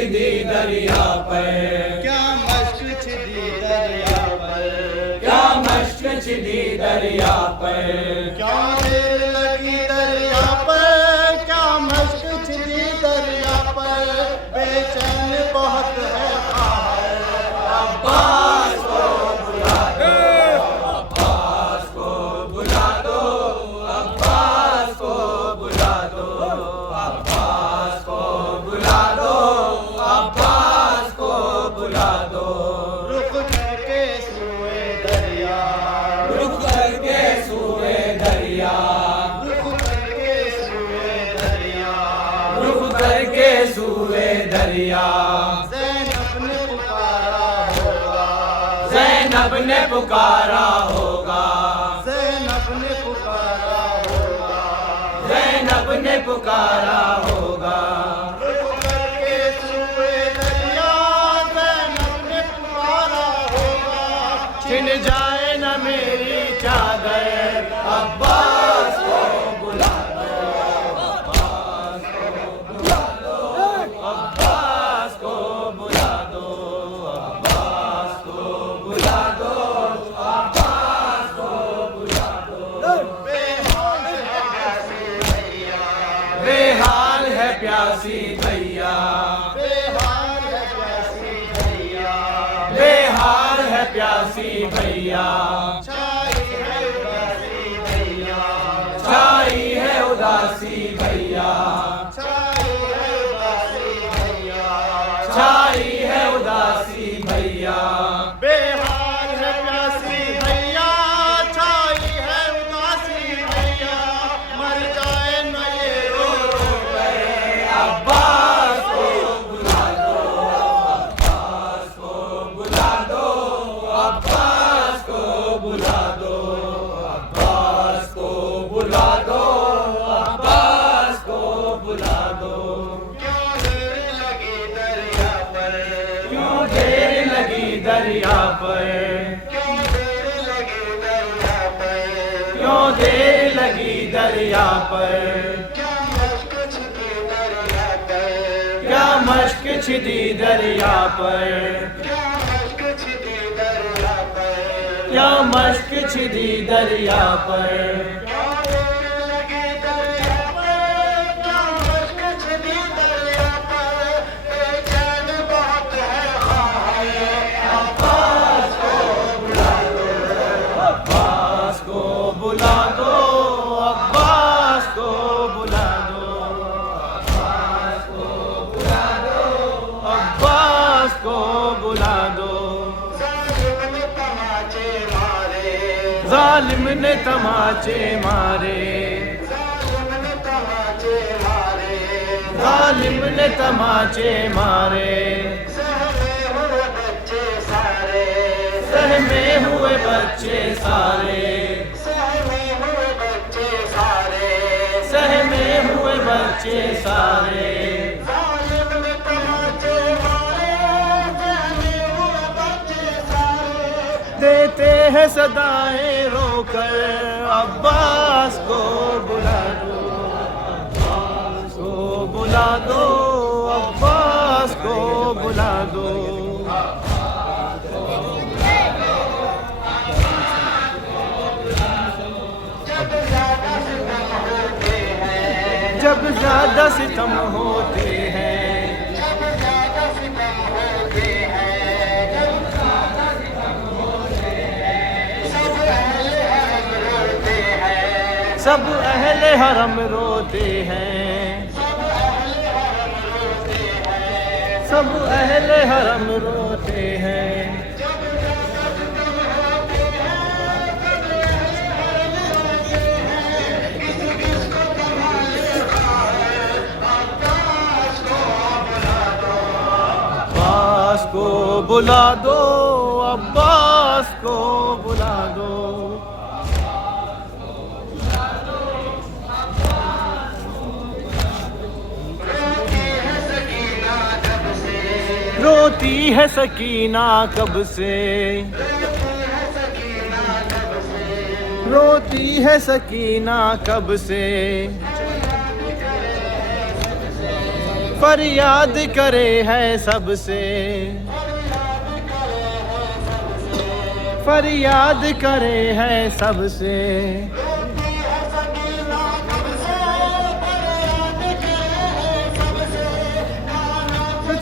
छिदी दरिया पर, क्या मश्क छिदी दरिया पर, क्या मश्क छिदी दरिया पर, क्या देर लगी दरिया पर, क्या मश्क छिदी दरिया पर, बेचैन बहुत है अब्बास को बुला दो, अब्बास को बुला दो, अब्बास को बुला दो, अब्बास को बुला दो, अब्बास को बुला दो। रुख करके सुए दरिया, रुख करके सुए दरिया, रुख करके सुए दरिया, रुख करके सुए दरिया। ज़ैनब ने पुकारा होगा, ज़ैनब ने पुकारा होगा, ज़ैनब ने पुकारा होगा, ज़ैनब ने पुकारा होगा। रुख करके सुए दरिया, ज़ैनब ने पुकारा होगा, छिन जाए न मेरी चादर, अब्बास को बुला दो, अब्बास को बुला दो, अब्बास को बुला दो, अब्बास को बुला दो, अब्बास को बुला दो। बेहाल है प्यासी भैया, बेहाल है प्यासी भैया, बेहाल है प्यासी भैया, छाई है उदासी भैया, छाई है उदासी भैया, छाई है उदासी भैया, छाई है उदासी भैया। बेहाल है प्यासी भैया, छाई है उदासी भैया, मर जाए न ये रो रो कर। अब्बास को बुला दो, अब्बास को बुला दो, अब्बास को बुला दो, अब्बास को बुला दो, अब्बास को बुला दो। क्यों देर लगी दरिया पर, क्यों देर लगी दरिया पर, क्यों देर लगी दरिया पर, क्यों देर लगी दरिया पर, क्या मश्क छिदी दरिया पर, क्या मश्क छिदी दरिया पर, क्या मश्क छिदी दरिया पर, क्या मश्क छिदी दरिया पर। क्या देर लगी दरिया पर, क्या मश्क छिदी दरिया पर, बेचैन बहुत है खाए। अब्बास को बुला दो, अब्बास को बुला दो, अब्बास को बुला दो, अब्बास को बुला दो, अब्बास को बुला दो। जालिम ने तमाचे मारे, जालिम ने तमाचे मारे, जालिम ने तमाचे मारे, जालिम ने तमाचे मारे, सहमे हुए बच्चे सारे, सहमे हुए बच्चे सारे, सहमे हुए बच्चे सारे, सहमे हुए बच्चे सारे। जालिम ने तमाचे मारे, सहमे हुए बच्चे सारे, देते हैं सदाएं रोकर, अब्बास को बुला दो, अब्बास को बुला दो, अब्बास को बुला दो। जब ज्यादा सितम जब होते हैं, ज्यादा सितम होते हैं, जब ज्यादा सितम होते हैं, जब ज्यादा सितम होते हैं, सब अहले हरम रोते हैं, सब अहले हरम रोते हैं, सब अहले हरम सब अहले हरम रोते हैं, रोते हैं। जब ज्यादा सितम होते हैं, जब अहले हरम रोते हैं, किस किसको संभालेगा है, अब्बास को बुला दो, अब्बास को बुला दो, अब्बास को बुला दो। रोती है सकीना कब से, रोती है सकीना कब से, फरियाद करे है सबसे, फरियाद करे है सबसे।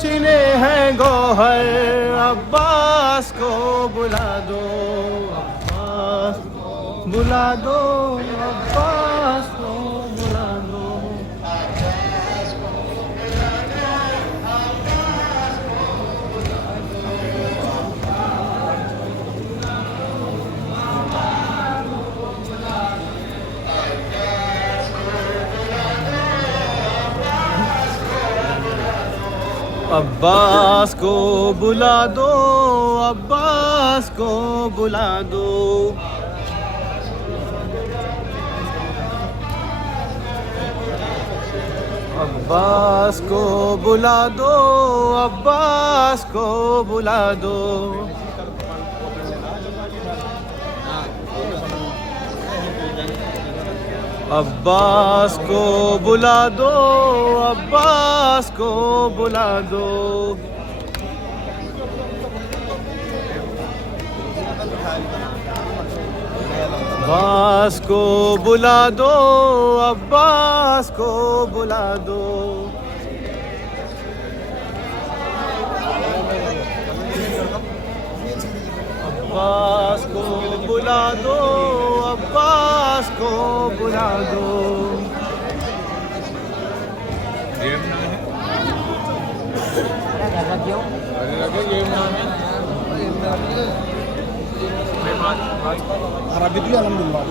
छीने हैं गौहर, अब्बास को बुला दो, अब्बास को बुला दो, अब्बास को बुला दो। अब्बास को बुला दो, अब्बास को बुला दो। अब्बास को बुला दो, अब्बास को बुला दो। अब्बास को बुला दो, अब्बास को बुला दो। अब्बास को बुला दो, अब्बास को बुला दो। अब्बास को बुला दो, अब्बास को बुला दो। Arabi itu alhamdulillah.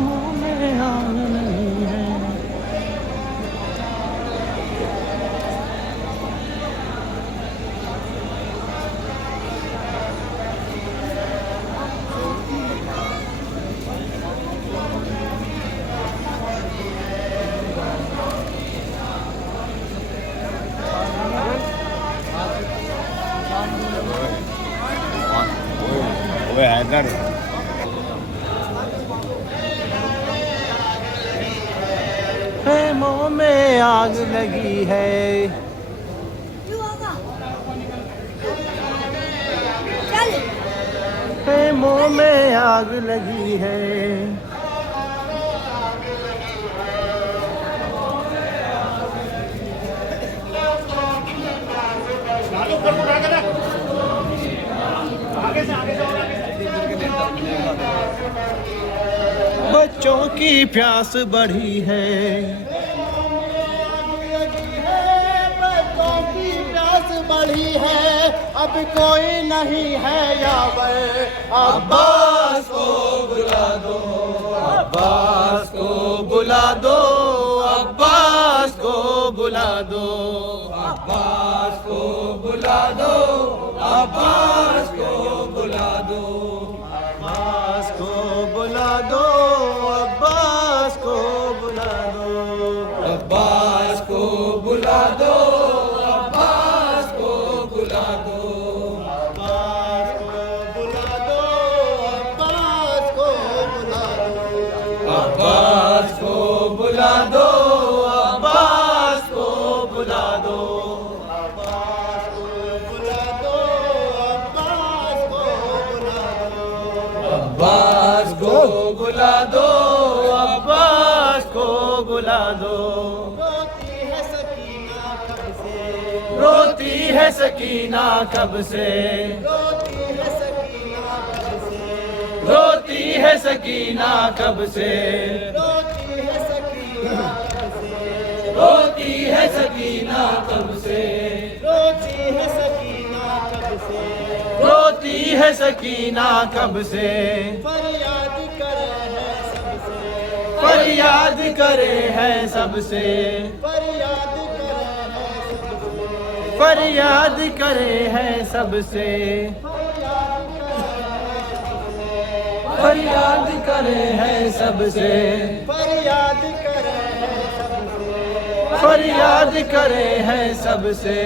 मुँह में आग नहीं है, Oye, Haidar. मुँह में आग लगी है। मुँह में आग लगी है। बच्चों की प्यास बढ़ी है, बच्चों की प्यास बढ़ी है। अब कोई नहीं है यावर, अब्बास को बुला दो, अब्बास को बुला दो, अब्बास को बुला दो। अब्बास को बुला दो, अब्बास को बुला दो। अब्बास को बुला दो, अब्बास को बुला दो। अब्बास को बुला दो, अब्बास को बुला दो। अब्बास को बुला दो, अब्बास को बुला दो। अब्बास को बुला दो, अब्बास को बुला दो। अब्बास को बुला दो, अब्बास को बुला दो। अब्बास को बुला दो, अब्बास को बुला दो। रोती है सकीना कब से, रोती है सकीना कब से, रोती है सकीना कब से, रोती है सकीना कब से, रोती है सकीना कब से। फरियाद करे है सबसे, फरियाद करे है सबसे, फरियाद करे है सबसे, फरियाद करे हैं सबसे, फरियाद करे हैं सबसे, फरियाद करे हैं सबसे।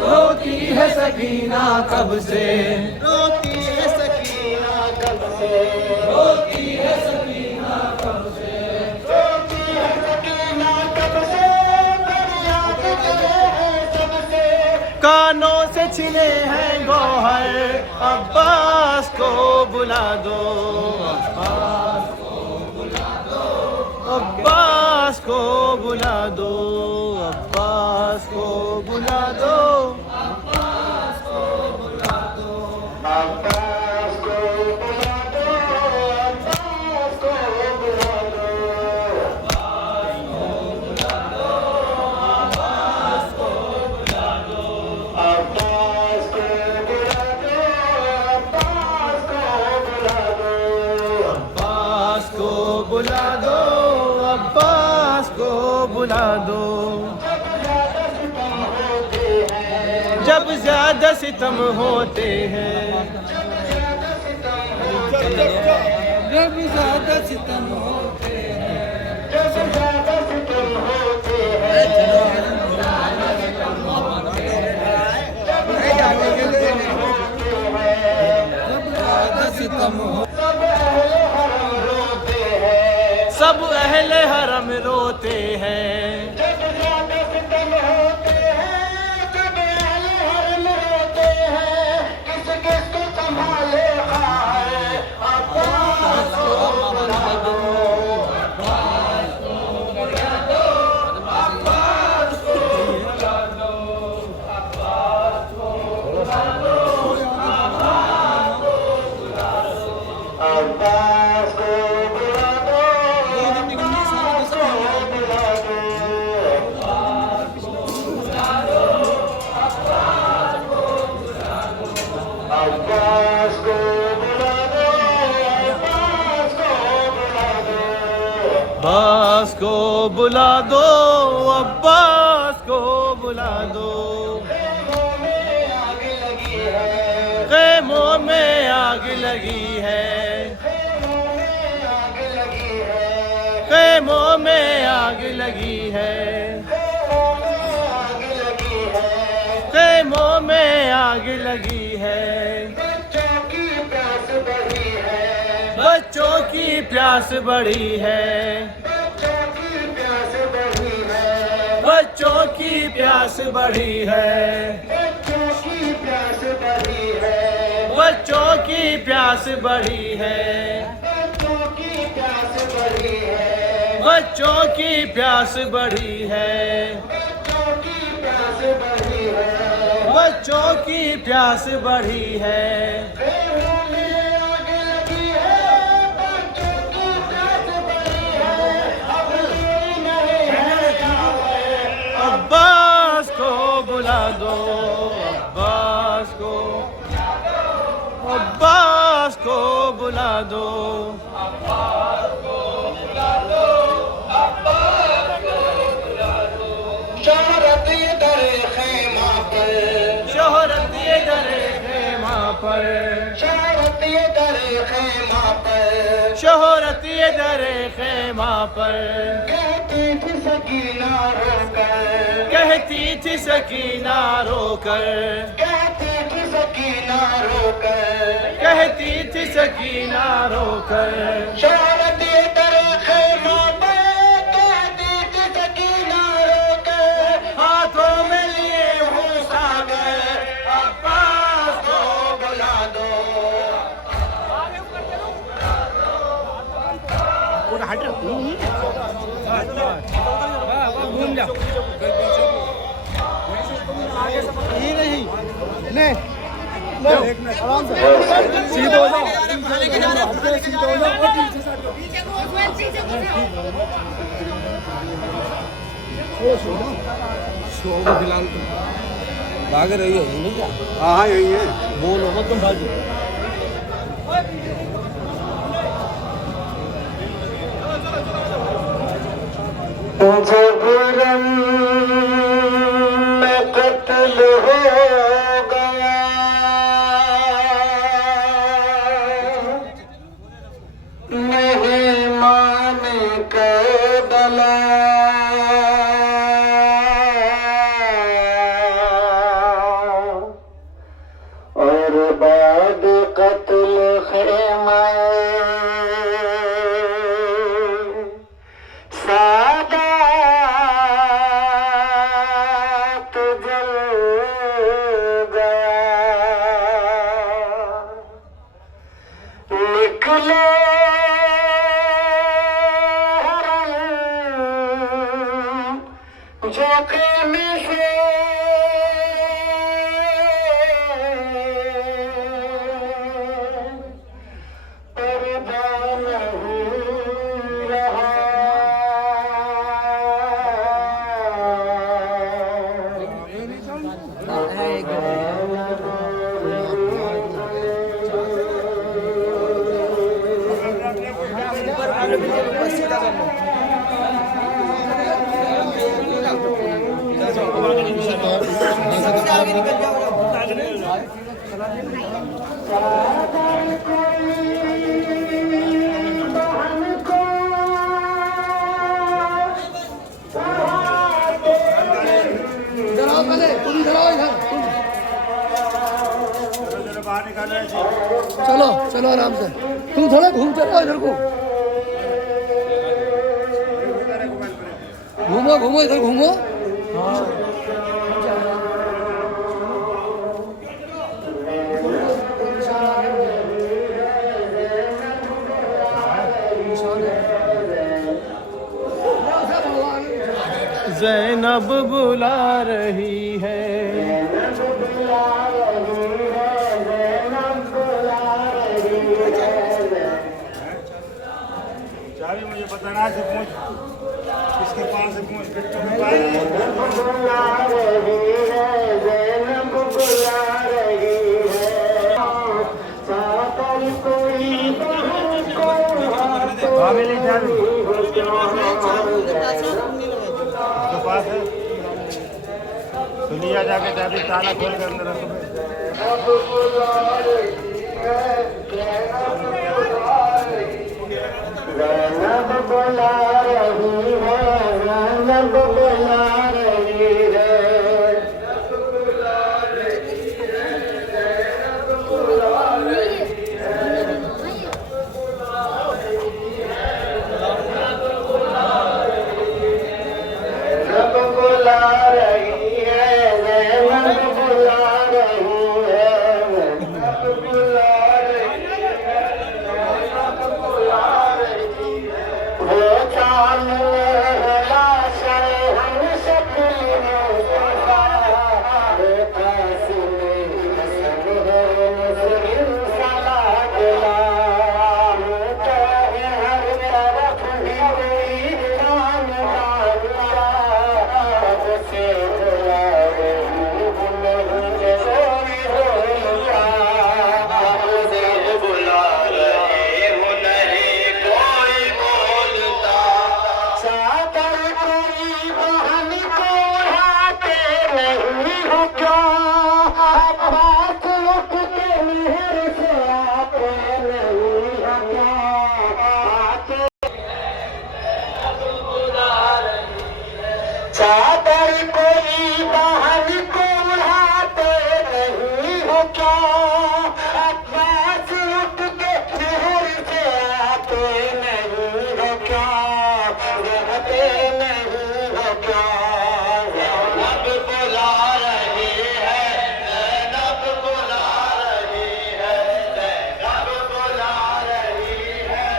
रोती है सकीना कब से, रोती है सकीना कब से, रोती है सकीना कब से, रोती है सकीना कब से, फरियाद करे हैं सबसे। कानों से छिने हैं गौहर, अब्बास को बुला दो, अब्बास को बुला दो, अब्बास को बुला दो, अब्बास को बुला दो, अब्बास को बुला दो, अब्बास को बुला दो, अब्बास को बुला दो, अब्बास को बुला दो, अब्बास को बुला दो, अब्बास को बुला दो, अब्बास को बुला दो, अब्बास को बुला दो। जब ज्यादा सितम होते हैं, जब ज्यादा सितम होते हैं, जब ज्यादा सितम होते हैं, जब ज्यादा सितम होते हैं, जब ज्यादा सितम हो, सब अहले हरम रोते सब हैं। अहले हरम रोते हैं, जब ज्यादा सितम होते हैं, जब अहले हरम रोते हैं, किस किसको संभाले खाए, अब्बास को बुला दो, अब्बास को बुला दो, अब्बास को बुला दो, अब्बास को बुला दो, अब्बास को बुला दो, अब्बास को बुला दो, अब्बास को बुला दो, अब्बास को बुला दो, अब्बास को बुला दो, अब्बास को बुला दो। खेमों में आग लगी है, खेमों में आग लगी है, खेमों में आग लगी है, खेमों में आग लगी है, खेमों में आग लगी है, खेमों में आग लगी है। बच्चों की प्यास बढ़ी है, बच्चों की प्यास बढ़ी है, बच्चों की प्यास बढ़ी है, बच्चों की प्यास बढ़ी है, बच्चों की प्यास बढ़ी है, बच्चों की प्यास बढ़ी है, बच्चों की प्यास बढ़ी है, बच्चों की प्यास बढ़ी है, बच्चों की प्यास बढ़ी है, बच्चों की प्यास बढ़ी है। खेमों में आग लगी है, बच्चों की प्यास बढ़ी है, अब कोई नहीं है जाए, अब्बास को बुला दो, अब्बास को, अब्बास को बुला दो, शोहरत ये दरे खेमा पर, शोहरत ये दरे खेमा पर, शोहरत ये दरे खेमा पर, शोहरत ये दरे खेमा पर। कहती थी सकीना रोकर, कहती थी सकीना रोकर, कहती थी सकीना रोकर, कहती थी सकीना रोकर। शोहरत ये दरे खेमा पर, कहती थी सकीना रोकर, हाथों में लिए हूँ सागर, अब्बास को बुला दो, घूम जाओ, ये नहीं ले आराम से सीधे हो जाओ, सीधे हो जाओ, भाग रही है नहीं क्या? हाँ यही है। बोलो मत तुम भाग। जब रम में कत्ल हो गया, के बला और बाद कत्ल खेमा सादात जल गया निकले जो खेमे से पर्दा नहीं रहा चलो चलो आराम से तुम थोड़ा घूमते रहो इधर को घूमो घूमो इधर घूमो ज़ैनब बुला रही है चाबी मुझे बताना है पहुंच किसके पास से पहुंच बिट्टू के पास बुला रही है ज़ैनब बुला रही है सातर कोई बहन को मिली चाबी उसके पास है तो लिया जाके चाबी ताला खोल के अंदर रख ज़ैनब बुला रही है ज़ैनब बुला रही है चादर कोई बहन को उड़ाते नहीं हो क्या अब्बास उठ के नहर से आते नहीं हो क्या रहते नहीं हो क्या ज़ैनब बुला रही है ज़ैनब बुला रही है ज़ैनब बुला रही है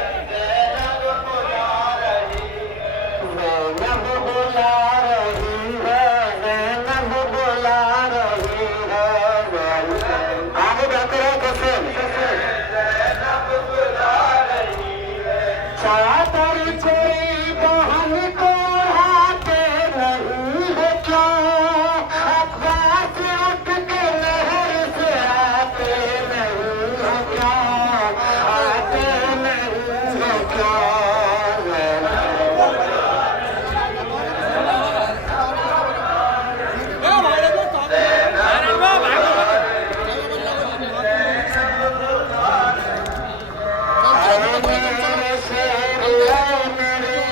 ज़ैनब बुला रही है ज़ैनब बुला चादर कोई बहन को उड़ाते नहीं हो क्या अब्बास उठ के नहर से आते नहीं हो क्या आते नहीं हो क्या मेरे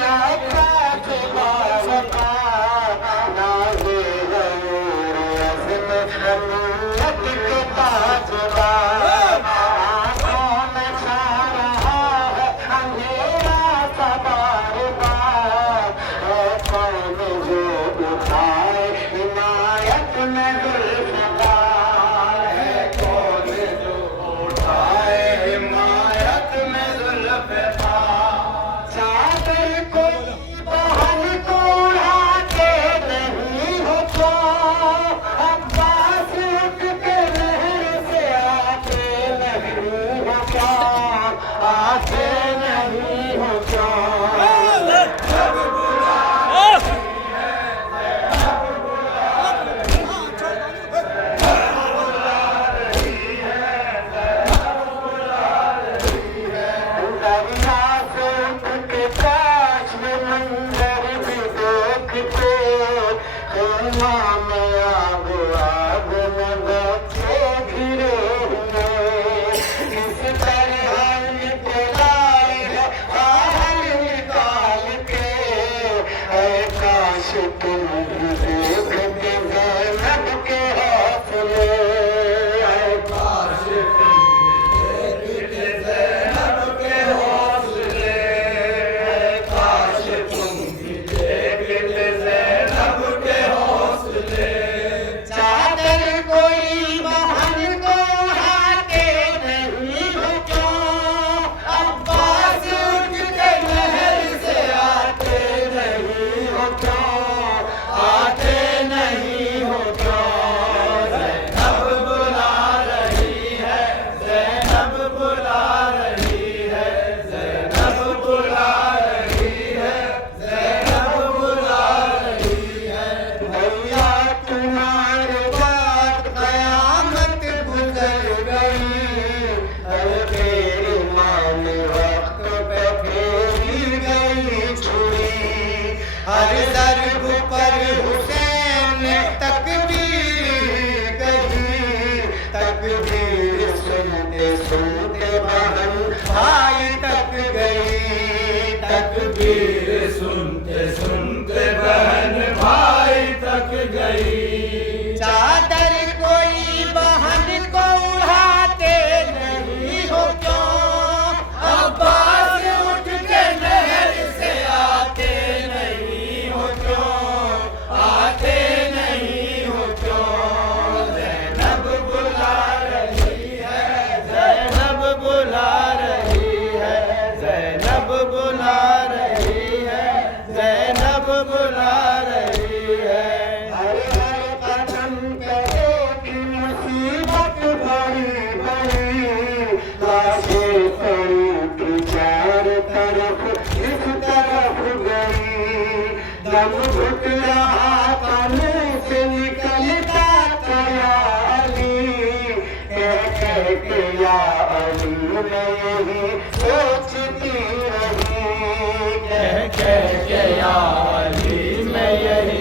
तुम भी देखते ज़ैनब के हौसले काश तुम भी देखते ज़ैनब के हौसले काश तुम भी देखते ज़ैनब के हौसले चादर कोई बहन को उठाते नहीं हो क्यों अब्बास उठ के महल से आते नहीं हो क्यों आते नहीं हो क्यों ज़ैनब बुला रही है ज़ैनब बुला रही है ज़ैनब बुला रही है ज़ैनब बुला रही है भैया तुम्हारे बाद कयामत गुजर गई अरे तेरे मान वक्त पे फेरी गई छुरी हर दर्द पर हुसैन ने तकबीर कही तकबीर सुनते सुनते बहन भाई तक गई तकबीर सुनते सुनते बहन भाई तक गई चादर कोई बहन को उड़ाते नहीं हो क्यों अब्बास उठ के नहर से आते नहीं हो क्यों आते नहीं हो क्यों ज़ैनब बुला रही है ज़ैनब बुला रही है ज़ैनब बुला रही है ज़ैनब बुला रही है हर हर कदम पे एक मुसीबत बड़ी बड़ी लाशें पड़ी थी चार तरफ इस तरफ गई दम घुट रहा कानों से निकलता या अली कह के या अली मैं यही सोचती रही कह के या अली मैं यही